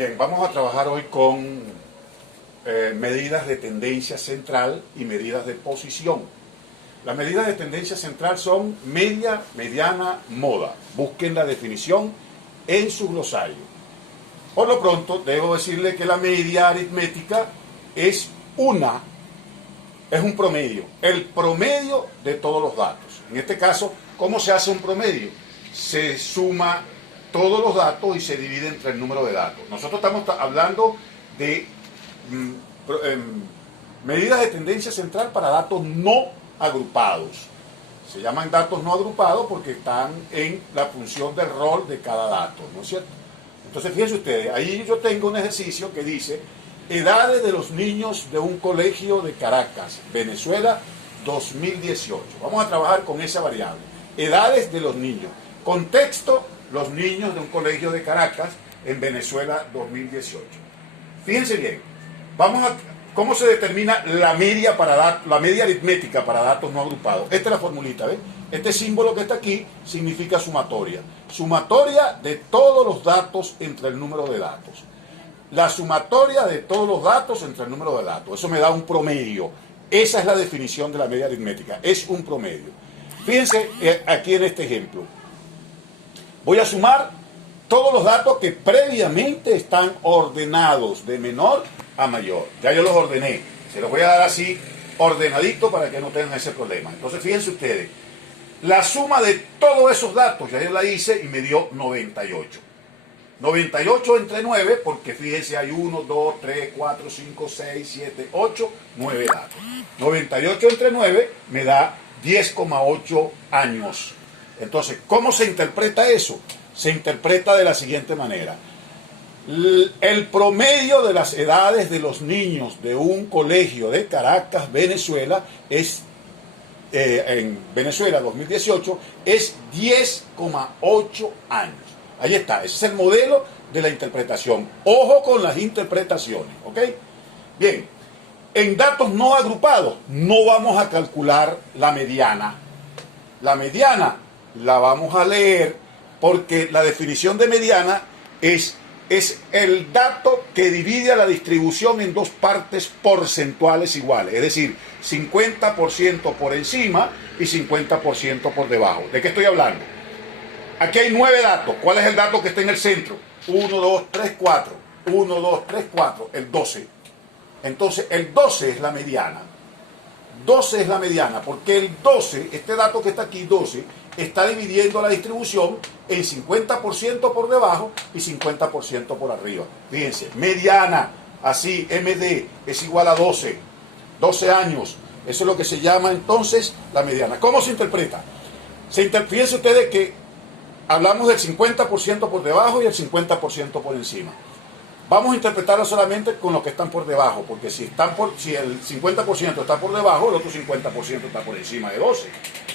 Bien, vamos a trabajar hoy con medidas de tendencia central y medidas de posición. Las medidas de tendencia central son media, mediana, moda. Busquen la definición en su glosario. Por lo pronto, debo decirle que la media aritmética es un promedio, el promedio de todos los datos. En este caso, ¿cómo se hace un promedio? Se suma todos los datos y se divide entre el número de datos. Nosotros estamos hablando de medidas de tendencia central para datos no agrupados. Se llaman datos no agrupados porque están en la función del rol de cada dato, ¿no es cierto? Entonces, fíjense ustedes, ahí yo tengo un ejercicio que dice edades de los niños de un colegio de Caracas, Venezuela, 2018. Vamos a trabajar con esa variable. Edades de los niños. Contexto, los niños de un colegio de Caracas en Venezuela 2018. Fíjense bien, ¿cómo se determina la media aritmética para datos no agrupados? Esta es la formulita, ¿ves? Este símbolo que está aquí significa sumatoria. Sumatoria de todos los datos entre el número de datos. La sumatoria de todos los datos entre el número de datos. Eso me da un promedio. Esa es la definición de la media aritmética. Es un promedio. Fíjense aquí en este ejemplo. Voy a sumar todos los datos que previamente están ordenados de menor a mayor. Ya yo los ordené. Se los voy a dar así ordenadito para que no tengan ese problema. Entonces fíjense ustedes. La suma de todos esos datos, ya yo la hice y me dio 98. 98 entre 9, porque fíjense hay 1, 2, 3, 4, 5, 6, 7, 8, 9 datos. 98 entre 9 me da 10,8 años. Entonces, ¿cómo se interpreta eso? Se interpreta de la siguiente manera. El promedio de las edades de los niños de un colegio de Caracas, Venezuela, en Venezuela 2018, es 10,8 años. Ahí está, ese es el modelo de la interpretación. Ojo con las interpretaciones, ¿ok? Bien, en datos no agrupados no vamos a calcular la mediana. La mediana la vamos a leer porque la definición de mediana es el dato que divide a la distribución en dos partes porcentuales iguales, es decir, 50% por encima y 50% por debajo. ¿De qué estoy hablando? Aquí hay 9 datos. ¿Cuál es el dato que está en el centro? 1, 2, 3, 4. 1, 2, 3, 4. El 12. Entonces, el 12 es la mediana. 12 es la mediana, porque el 12, este dato que está aquí, 12, está dividiendo la distribución en 50% por debajo y 50% por arriba. Fíjense, mediana, así, MD, es igual a 12. 12 años. Eso es lo que se llama entonces la mediana. ¿Cómo se interpreta? Fíjense ustedes que hablamos del 50% por debajo y el 50% por encima. Vamos a interpretarlo solamente con los que están por debajo, porque si el 50% está por debajo, el otro 50% está por encima de 12.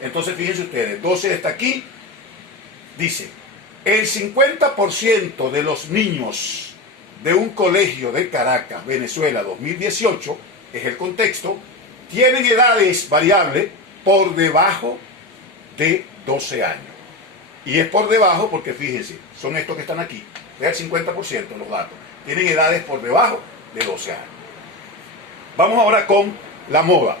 Entonces, fíjense ustedes, 12 está aquí. Dice, el 50% de los niños de un colegio de Caracas, Venezuela, 2018, es el contexto, tienen edades variables por debajo de 12 años. Y es por debajo porque, fíjense, son estos que están aquí. Es el 50% de los datos. Tienen edades por debajo de 12 años. Vamos ahora con la moda.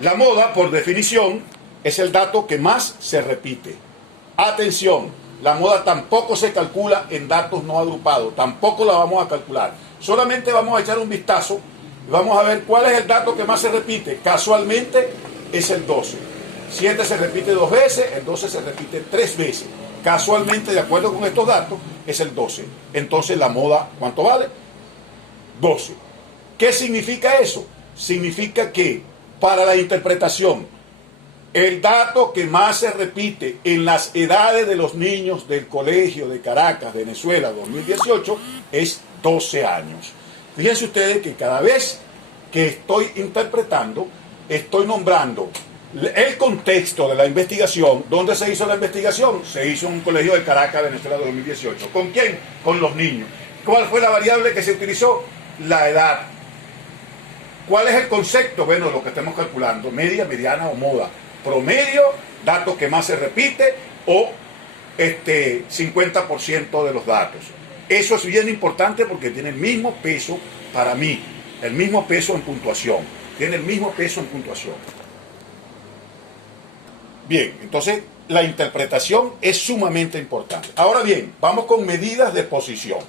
La moda, por definición, es el dato que más se repite. Atención, la moda tampoco se calcula en datos no agrupados. Tampoco la vamos a calcular. Solamente vamos a echar un vistazo y vamos a ver cuál es el dato que más se repite. Casualmente es el 12. Si este se repite 2 veces, el 12 se repite 3 veces. Casualmente, de acuerdo con estos datos, es el 12. Entonces, la moda, ¿cuánto vale? 12. ¿Qué significa eso? Significa que, para la interpretación, el dato que más se repite en las edades de los niños del colegio de Caracas, Venezuela, 2018, es 12 años. Fíjense ustedes que cada vez que estoy interpretando, estoy nombrando el contexto de la investigación. ¿Dónde se hizo la investigación? Se hizo en un colegio de Caracas, Venezuela 2018. ¿Con quién? Con los niños. ¿Cuál fue la variable que se utilizó? La edad. ¿Cuál es el concepto? Bueno, lo que estamos calculando, media, mediana o moda. Promedio, dato que más se repite o 50% de los datos. Eso es bien importante porque tiene el mismo peso para mí, el mismo peso en puntuación. Tiene el mismo peso en puntuación. Bien, entonces la interpretación es sumamente importante. Ahora bien, vamos con medidas de posición.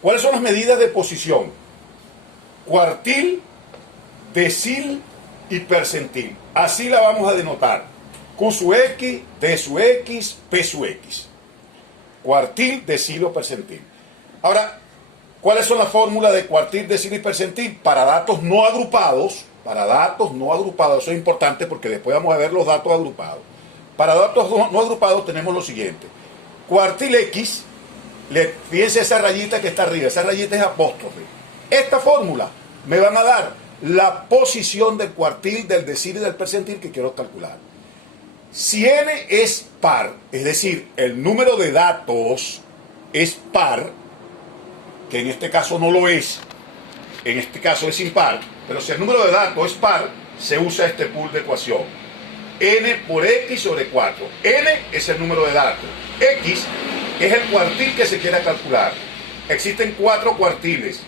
¿Cuáles son las medidas de posición? Cuartil, decil y percentil. Así la vamos a denotar. Q sub X, D sub X, P sub X. Cuartil, decil o percentil. Ahora, ¿cuáles son las fórmulas de cuartil, decil y percentil? Para datos no agrupados, eso es importante porque después vamos a ver los datos agrupados. Para datos no agrupados tenemos lo siguiente. Cuartil X, fíjense esa rayita que está arriba, esa rayita es apóstrofe. Esta fórmula me van a dar la posición del cuartil, del decil y del percentil que quiero calcular. Si n es par, es decir, el número de datos es par, que en este caso no lo es, en este caso es impar, pero si el número de datos es par, se usa este pool de ecuación. N por X sobre 4. N es el número de datos. X es el cuartil que se quiera calcular. Existen 4 cuartiles.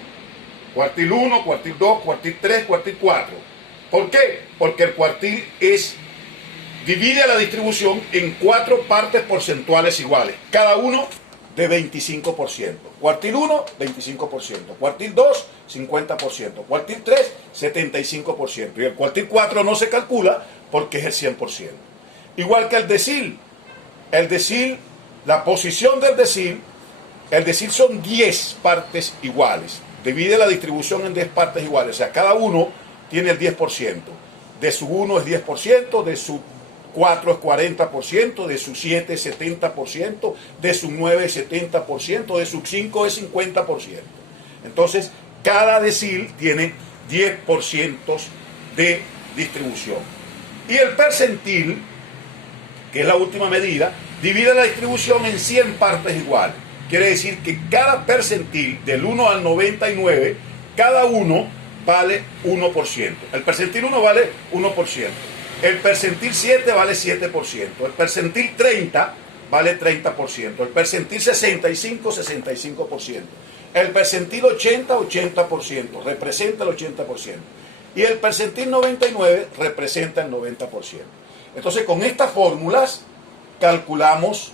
Cuartil 1, cuartil 2, cuartil 3, cuartil 4. ¿Por qué? Porque el cuartil divide a la distribución en 4 partes porcentuales iguales. Cada uno de 25%. Cuartil 1, 25%. Cuartil 2, 50%. Cuartil 3, 75%. Y el cuartil 4 no se calcula porque es el 100%. Igual que el decil. El decil, la posición del decil, el decil son 10 partes iguales. Divide la distribución en 10 partes iguales. O sea, cada uno tiene el 10%. De su 1 es 10%, de su 4 es 40%, de su 7 es 70%, de su 9 es 70%, de su 5 es 50%. Entonces, cada decil tiene 10% de distribución. Y el percentil, que es la última medida, divide la distribución en 100 partes iguales. Quiere decir que cada percentil, del 1 al 99, cada uno vale 1%. El percentil 1 vale 1%. El percentil 7 vale 7%. El percentil 30 vale 30%. El percentil 65, 65%. El percentil 80, 80%. Representa el 80%. Y el percentil 99 representa el 90%. Entonces, con estas fórmulas calculamos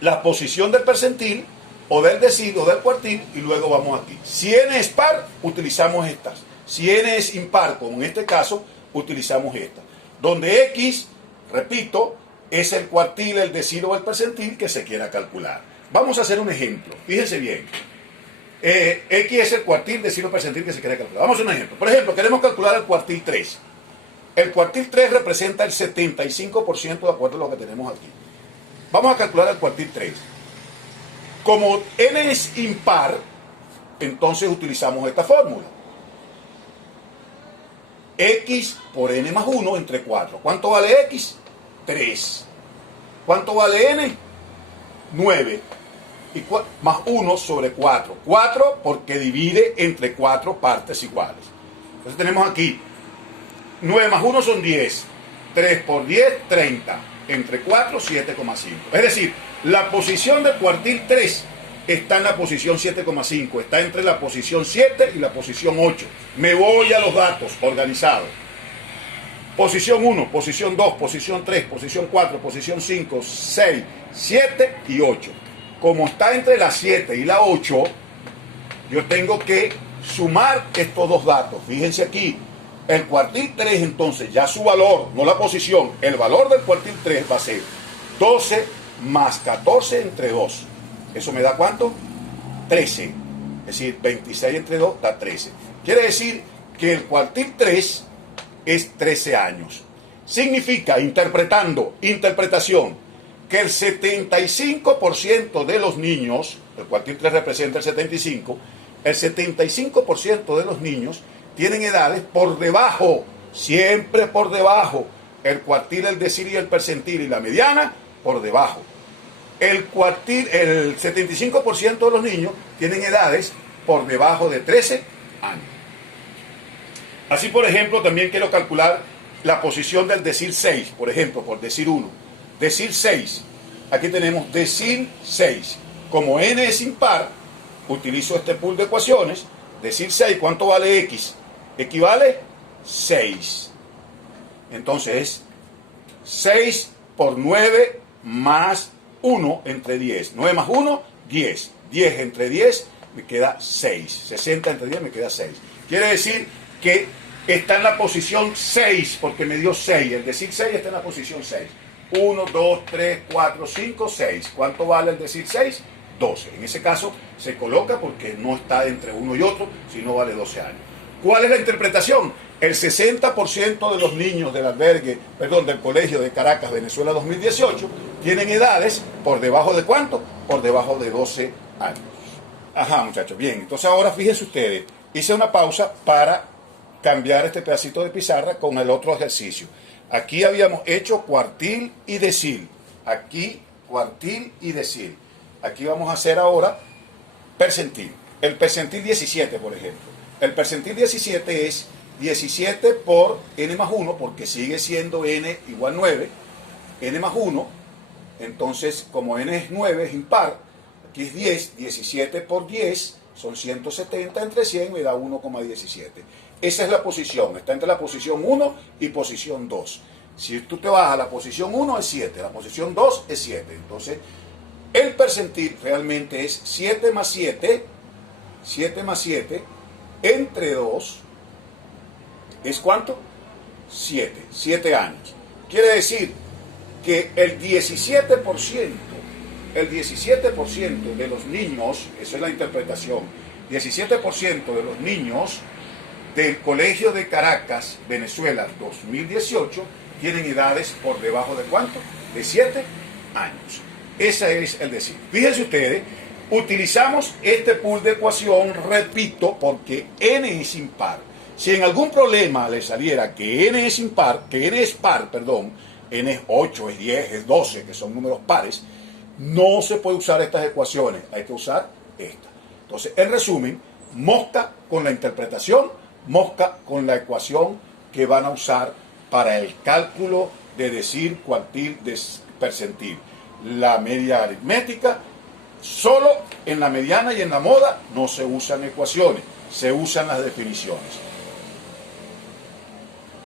la posición del percentil o del decil o del cuartil y luego vamos aquí. Si n es par, utilizamos estas. Si n es impar, como en este caso, utilizamos esta. Donde x, repito, es el cuartil, el decil o el percentil que se quiera calcular. Vamos a hacer un ejemplo. Fíjense bien. X es el cuartil, decil o percentil que se quiera calcular. Vamos a hacer un ejemplo. Por ejemplo, queremos calcular el cuartil 3. El cuartil 3 representa el 75% de acuerdo a lo que tenemos aquí. Vamos a calcular el cuartil 3. Como n es impar, entonces utilizamos esta fórmula. X por n más 1 entre 4. ¿Cuánto vale X? 3. ¿Cuánto vale n? 9. Y más 1 sobre 4. 4 porque divide entre 4 partes iguales. Entonces tenemos aquí 9 más 1 son 10. 3 por 10, 30. Entre 4, 7,5. Es decir, la posición del cuartil 3 está en la posición 7,5. Está entre la posición 7 y la posición 8. Me voy a los datos organizados. Posición 1, posición 2, posición 3, posición 4, posición 5, 6, 7 y 8. Como está entre la 7 y la 8, yo tengo que sumar estos dos datos. Fíjense aquí, el cuartil 3 entonces, ya su valor, no la posición, el valor del cuartil 3 va a ser 12 más 14 entre 2. ¿Eso me da cuánto? 13. Es decir, 26 entre 2 da 13. Quiere decir que el cuartil 3 es 13 años. Significa, interpretación, que el 75% de los niños, el cuartil 3 representa el 75%, el 75% de los niños tienen edades por debajo, siempre por debajo. El cuartil, el decil y el percentil y la mediana, por debajo. El 75% de los niños tienen edades por debajo de 13 años. Así, por ejemplo, también quiero calcular la posición del decil 6, por ejemplo, por decir 1. Decil 6. aquí tenemos decil 6. Como n es impar, utilizo este pool de ecuaciones. Decil 6, ¿cuánto vale x? Equivale 6. Entonces es 6 por 9 más 1 entre 10. 9 más 1, 10. 10 entre 10 me queda 6. 60 entre 10 me queda 6. Quiere decir que está en la posición 6 porque me dio 6. El decil 6 está en la posición 6. 1, 2, 3, 4, 5, 6. ¿Cuánto vale el decil 6? 12. En ese caso se coloca porque no está entre uno y otro, sino vale 12 años. ¿Cuál es la interpretación? El 60% de los niños del del Colegio de Caracas, Venezuela 2018, tienen edades por debajo de ¿cuánto? Por debajo de 12 años. Ajá, muchachos, bien. Entonces ahora fíjense ustedes, hice una pausa para cambiar este pedacito de pizarra con el otro ejercicio. Aquí habíamos hecho cuartil y decil. Aquí cuartil y decil. Aquí vamos a hacer ahora percentil. El percentil 17, por ejemplo. El percentil 17 es 17 por n más 1, porque sigue siendo n igual 9. N más 1, entonces como n es 9, es impar. Aquí es 10, 17 por 10 son 170 entre 100, me da 1,17. Esa es la posición, está entre la posición 1 y posición 2. Si tú te vas a la posición 1 es 7, la posición 2 es 7. Entonces, el percentil realmente es 7 más 7, 7 más 7, entre 2, ¿es cuánto? 7, 7 años. Quiere decir que el 17% de los niños, esa es la interpretación, 17% de los niños del Colegio de Caracas, Venezuela 2018, tienen edades por debajo de ¿cuánto? De 7 años. Ese es el decir. Fíjense ustedes, utilizamos este pool de ecuación, repito, porque n es impar. Si en algún problema le saliera que n es impar, que n es par, perdón, n es 8, es 10, es 12, que son números pares, no se puede usar estas ecuaciones, hay que usar esta. Entonces, en resumen, mosca con la interpretación, mosca con la ecuación que van a usar para el cálculo de decil, cuartil, percentil. La media aritmética, solo en la mediana y en la moda no se usan ecuaciones, se usan las definiciones.